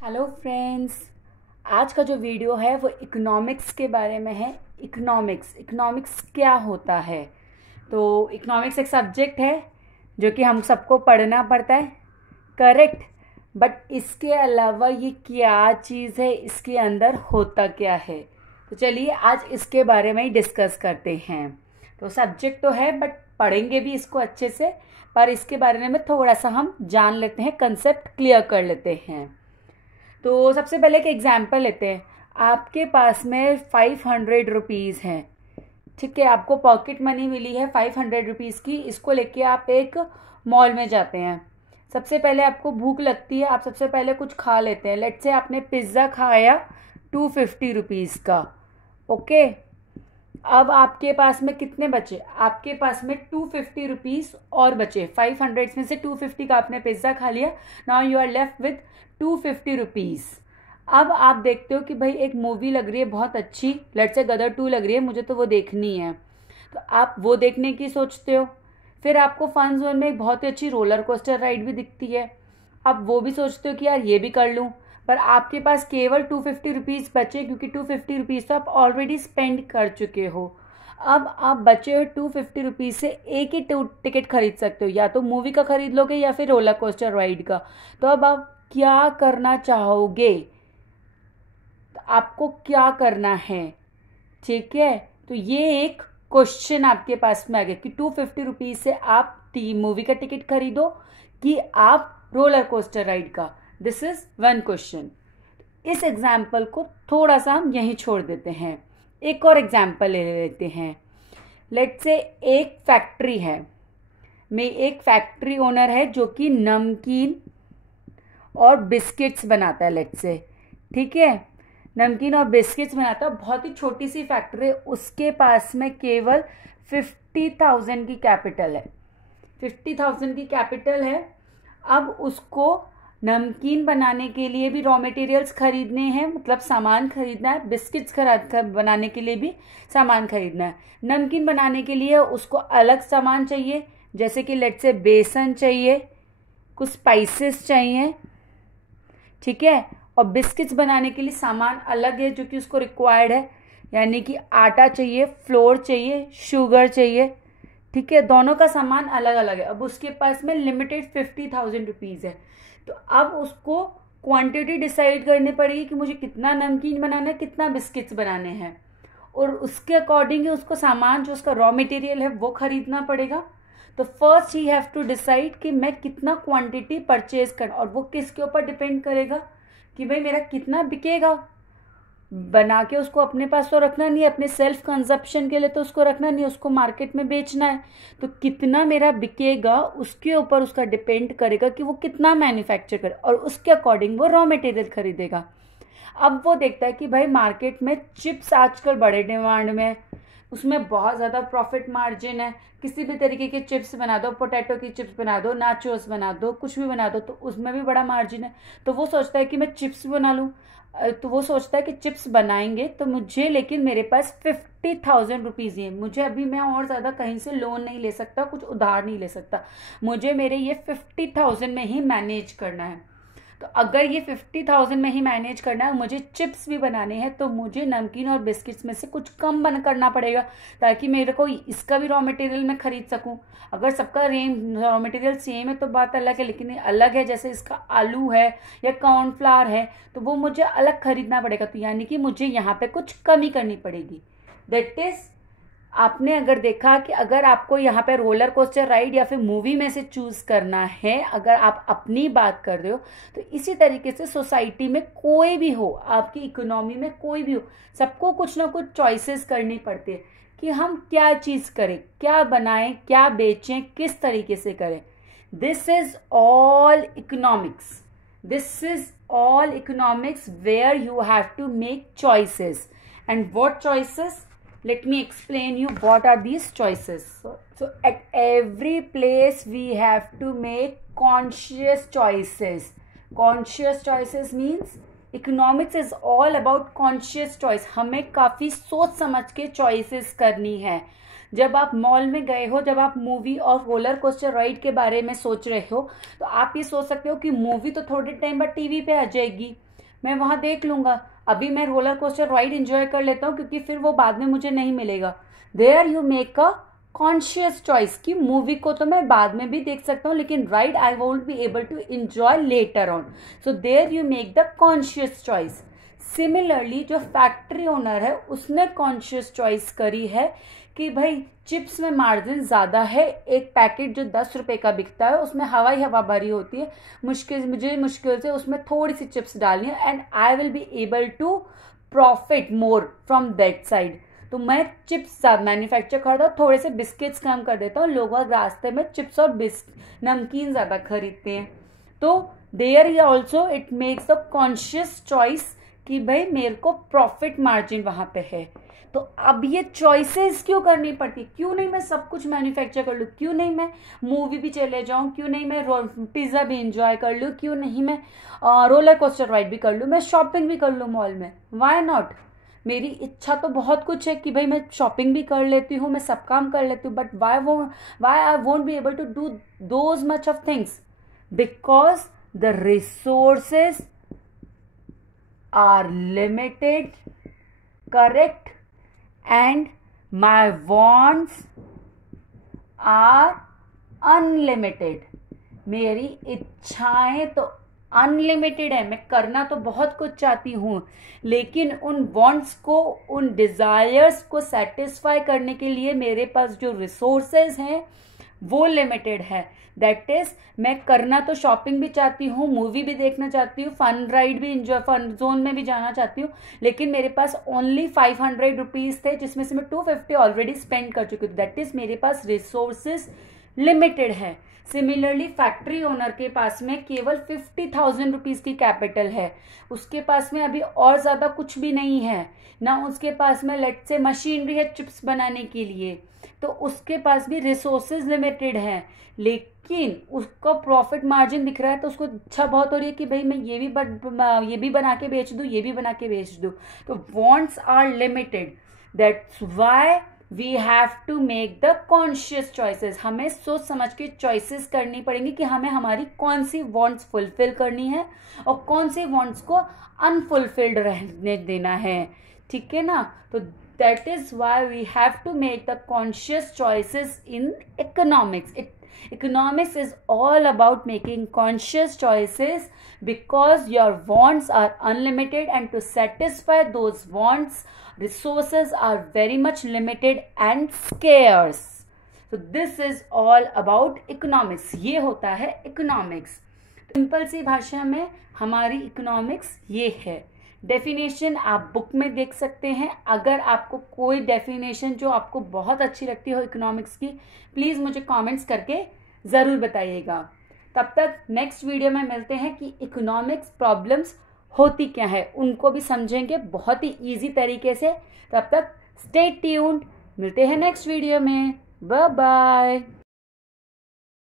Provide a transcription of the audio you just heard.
Hello friends. आज का जो वीडियो है वो इकोनॉमिक्स के बारे में है। इकोनॉमिक्स क्या होता है? तो इकोनॉमिक्स एक सब्जेक्ट है जो कि हम सबको पढ़ना पड़ता है, करेक्ट। बट इसके अलावा ये क्या चीज़ है, इसके अंदर होता क्या है, तो चलिए आज इसके बारे में ही डिस्कस करते हैं। तो सब्जेक्ट तो है बट पढ़ेंगे भी इसको अच्छे से, पर इसके बारे में थोड़ा सा हम जान लेते हैं, कंसेप्ट क्लियर कर लेते हैं। तो सबसे पहले एक एग्जाम्पल लेते हैं। आपके पास में 500 रुपीज़ हैं, ठीक है। आपको पॉकेट मनी मिली है 500 रुपीज़ की। इसको लेके आप एक मॉल में जाते हैं। सबसे पहले आपको भूख लगती है, आप सबसे पहले कुछ खा लेते हैं। लेट्स से आपने पिज़्ज़ा खाया 250 रुपीज़ का, ओके। अब आपके पास में कितने बचे? आपके पास में 250 रुपीज़ और बचे। 500 में से 250 का आपने पिज़्ज़ा खा लिया। Now you are left with 250 rupees. अब आप देखते हो कि भाई एक मूवी लग रही है बहुत अच्छी, लेट्स से गदर 2 लग रही है, मुझे तो वो देखनी है। तो आप वो देखने की सोचते हो। फिर आपको फन जोन में एक बहुत ही अच्छी रोलर कोस्टर राइड भी दिखती है, अब वो भी सोचते हो कि यार ये भी कर लूँ। पर आपके पास केवल 250 रुपीज़ बचे, क्योंकि 250 रुपीज़ तो आप ऑलरेडी स्पेंड कर चुके हो। अब आप बचे हुए 250 रुपीज़ से एक ही टिकट खरीद सकते हो, या तो मूवी का खरीद लोगे या फिर रोलर कोस्टर राइड का। तो अब आप क्या करना चाहोगे? तो आपको क्या करना है, ठीक है। तो ये एक क्वेश्चन आपके पास में आ गया कि 250 रुपीज़ से आप मूवी का टिकट खरीदो कि आप रोलर कोस्टर राइड का। This is one question. इस एग्जाम्पल को थोड़ा सा हम यहीं छोड़ देते हैं, एक और एग्जाम्पल ले लेते हैं। लेट्स से एक फैक्ट्री है, में एक फैक्ट्री ओनर है जो कि नमकीन और बिस्किट्स बनाता है, लेट्स से, ठीक है। नमकीन और बिस्किट्स बनाता है, बहुत ही छोटी सी फैक्ट्री। उसके पास में केवल 50,000 की कैपिटल है। 50,000 की कैपिटल है। अब उसको नमकीन बनाने के लिए भी रॉ मटेरियल्स खरीदने हैं, मतलब सामान खरीदना है। बिस्किट्स बनाने के लिए भी सामान खरीदना है। नमकीन बनाने के लिए उसको अलग सामान चाहिए, जैसे कि लेट्स से बेसन चाहिए, कुछ स्पाइसेस चाहिए, ठीक है। और बिस्किट्स बनाने के लिए सामान अलग है जो कि उसको रिक्वायर्ड है, यानी कि आटा चाहिए, फ्लोर चाहिए, शुगर चाहिए, ठीक है। दोनों का सामान अलग अलग है। अब उसके पास में लिमिटेड 50,000 रुपीज़ है। तो अब उसको क्वांटिटी डिसाइड करनी पड़ेगी कि मुझे कितना नमकीन बनाना है, कितना बिस्किट्स बनाने हैं, और उसके अकॉर्डिंग ही उसको सामान जो उसका रॉ मटेरियल है वो खरीदना पड़ेगा। तो first he have to decide कि मैं कितना क्वांटिटी परचेज कर, और वो किसके ऊपर डिपेंड करेगा कि भाई मेरा कितना बिकेगा। बना के उसको अपने पास तो रखना नहीं है, अपने सेल्फ कंजप्शन के लिए तो उसको रखना नहीं है, उसको मार्केट में बेचना है। तो कितना मेरा बिकेगा उसके ऊपर उसका डिपेंड करेगा कि वो कितना मैन्युफैक्चर करे, और उसके अकॉर्डिंग वो रॉ मटेरियल खरीदेगा। अब वो देखता है कि भाई मार्केट में चिप्स आजकल बड़े डिमांड में है, उसमें बहुत ज़्यादा प्रॉफिट मार्जिन है। किसी भी तरीके के चिप्स बना दो, पोटैटो की चिप्स बना दो, नाचोस बना दो, कुछ भी बना दो, तो उसमें भी बड़ा मार्जिन है। तो वो सोचता है कि मैं चिप्स बना लूँ। तो वो सोचता है कि चिप्स बनाएंगे तो मुझे, लेकिन मेरे पास 50,000 रुपीज़ ही है, मुझे अभी मैं और ज़्यादा कहीं से लोन नहीं ले सकता, कुछ उधार नहीं ले सकता, मुझे मेरे ये 50,000 में ही मैनेज करना है। तो अगर ये 50,000 में ही मैनेज करना है, मुझे चिप्स भी बनाने हैं, तो मुझे नमकीन और बिस्किट्स में से कुछ कम करना पड़ेगा, ताकि मेरे को इसका भी रॉ मटेरियल मैं खरीद सकूं। अगर सबका रॉ मटेरियल सेम है तो बात अलग है, लेकिन अलग है, जैसे इसका आलू है या कॉर्नफ्लावर है, तो वो मुझे अलग खरीदना पड़ेगा। तो यानी कि मुझे यहाँ पे कुछ कमी करनी पड़ेगी। दैट इज, आपने अगर देखा कि अगर आपको यहाँ पे रोलर कोस्टर राइड या फिर मूवी में से चूज करना है, अगर आप अपनी बात कर रहे हो, तो इसी तरीके से सोसाइटी में कोई भी हो, आपकी इकोनॉमी में कोई भी हो, सबको कुछ ना कुछ चॉइसेस करनी पड़ती है कि हम क्या चीज करें, क्या बनाएं, क्या बेचें, किस तरीके से करें। This is all economics. This is all economics where you have to make choices. And what choices? Let me explain you what are these choices. So at every place we have to make conscious choices. Conscious choices means economics is all about conscious choice. हमें काफ़ी सोच समझ के choices करनी है। जब आप mall में गए हो, जब आप मूवी और रोलर कोस्टर राइड के बारे में सोच रहे हो, तो आप ये सोच सकते हो कि मूवी तो थोड़े टाइम बाद टीवी पे आ जाएगी, मैं वहाँ देख लूँगा। अभी मैं रोलर कोस्टर राइड एंजॉय कर लेता हूँ क्योंकि फिर वो बाद में मुझे नहीं मिलेगा। There you make a conscious choice कि मूवी को तो मैं बाद में भी देख सकता हूँ लेकिन ride I won't be able to enjoy later on. So there you make the conscious choice. Similarly जो फैक्ट्री ओनर है उसने कॉन्शियस चॉइस करी है कि भाई चिप्स में मार्जिन ज़्यादा है, एक पैकेट जो 10 रुपये का बिकता है उसमें हवा भरी होती है, मुझे मुश्किल से उसमें थोड़ी सी चिप्स डालनी है and I will be able to profit more from that side. तो मैं चिप्स मैन्युफैक्चर करता हूँ, थोड़े से बिस्किट्स कम कर देता हूँ, लोग रास्ते में चिप्स और नमकीन ज़्यादा खरीदते हैं। तो there also it makes a conscious choice कि भाई मेरे को प्रॉफिट मार्जिन वहाँ पे है। तो अब ये चॉइसेस क्यों करनी पड़ती, क्यों नहीं मैं सब कुछ मैन्युफैक्चर कर लूँ, क्यों नहीं मैं मूवी भी चले जाऊँ, क्यों नहीं मैं पिज़्ज़ा भी इंजॉय कर लूँ, क्यों नहीं मैं रोलर कोस्टर राइड भी कर लूँ, मैं शॉपिंग भी कर लूँ मॉल में, वाई नॉट। मेरी इच्छा तो बहुत कुछ है कि भाई मैं शॉपिंग भी कर लेती हूँ, मैं सब काम कर लेती हूँ, but why I won't be able to do those much of things because the resources are limited, correct, and my wants are unlimited। मेरी इच्छाएं तो अनलिमिटेड है, मैं करना तो बहुत कुछ चाहती हूँ लेकिन उन वांट्स को, उन डिजायर्स को सेटिस्फाई करने के लिए मेरे पास जो रिसोर्सेज हैं वो लिमिटेड है। दैट इज मैं करना तो शॉपिंग भी चाहती हूँ, मूवी भी देखना चाहती हूँ, फन राइड भी इंजॉय, फन जोन में भी जाना चाहती हूँ, लेकिन मेरे पास ओनली 500 रुपीज़ थे जिसमें से मैं 250 ऑलरेडी स्पेंड कर चुकी थी। दैट इज मेरे पास रिसोर्सेज लिमिटेड है। सिमिलरली फैक्ट्री ओनर के पास में केवल 50,000 रुपीज़ की कैपिटल है, उसके पास में अभी और ज़्यादा कुछ भी नहीं है ना, उसके पास में लेट से मशीनरी है चिप्स बनाने के लिए, तो उसके पास भी रिसोर्सेज लिमिटेड है, लेकिन उसको प्रॉफिट मार्जिन दिख रहा है तो उसको इच्छा बहुत हो रही है कि भाई मैं ये भी बना के बेच दूँ, ये भी बना के बेच दूँ। तो wants are limited, that's why we have to make the conscious choices. हमें सोच समझ के चॉइसेस करनी पड़ेंगी कि हमें हमारी कौन सी वांट्स फुलफिल करनी है और कौन सी वांट्स को अनफुलफिल्ड रहने देना है, ठीक है ना। तो that is why we have to make the conscious choices in economics. Economics is all about making conscious choices because your wants are unlimited and to satisfy those wants, resources are very much limited and scarce. So this is all about economics. ये होता है economics। Simple सी भाषा में हमारी economics ये है। Definition आप book में देख सकते हैं। अगर आपको कोई डेफिनेशन जो आपको बहुत अच्छी लगती हो इकोनॉमिक्स की, प्लीज़ मुझे कमेंट्स करके ज़रूर बताइएगा। तब तक नेक्स्ट वीडियो में मिलते हैं कि इकोनॉमिक्स प्रॉब्लम्स होती क्या है, उनको भी समझेंगे बहुत ही इजी तरीके से। तब तक स्टे ट्यून्ड, मिलते हैं नेक्स्ट वीडियो में। Bye bye.